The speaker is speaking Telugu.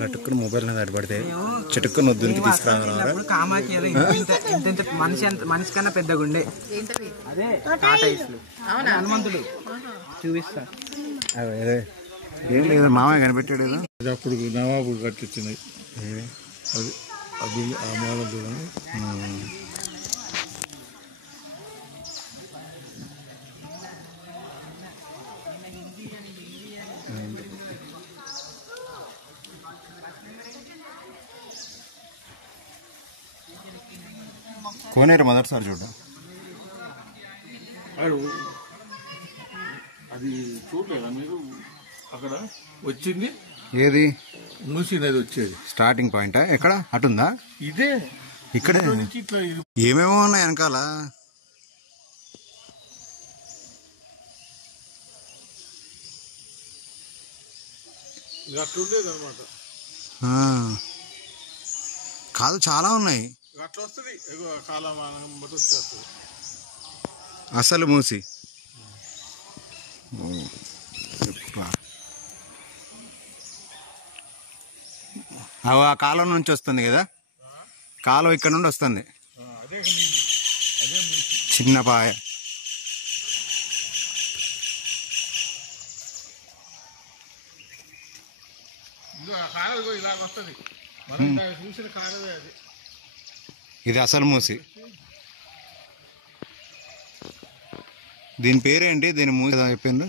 చటుక్కుని మొబైల్ పడితే చటుక్కుని వద్దునికి తీసుకురాగలరా? మనిషి కన్నా పెద్దగా ఉండే హనుమంతుడు చూపిస్తా. ఏం లేదు, మామయ్య కనిపెట్టాడు ఏదో. అప్పుడు నవాబు కట్టించినాయి అది అది ఆ మోడల్ చూడండి. కోనేరు మొదటిసారి చూద్దాం. అది చూడలేదా మీరు? అక్కడ వచ్చింది ఏది? మూసినది వచ్చేది స్టార్టింగ్ పాయింట్ ఎక్కడ? అటుందా? ఇదే ఇక్కడే. ఏమేమో ఉన్నాయి వెనకాల. అట్లుండేది అనమాట. కాదు, చాలా ఉన్నాయి. అట్లా వస్తుంది కాలం అసలు మూసి ఆ కాలం నుంచి వస్తుంది కదా, కాలం ఇక్కడ నుండి వస్తుంది. చిన్న పాయ. ఇలాగ వస్తుంది. చూసిన కాలమే అది. ఇది అసలు మూసి. దీని పేరేంటి? దీని మూసి చెప్పింది.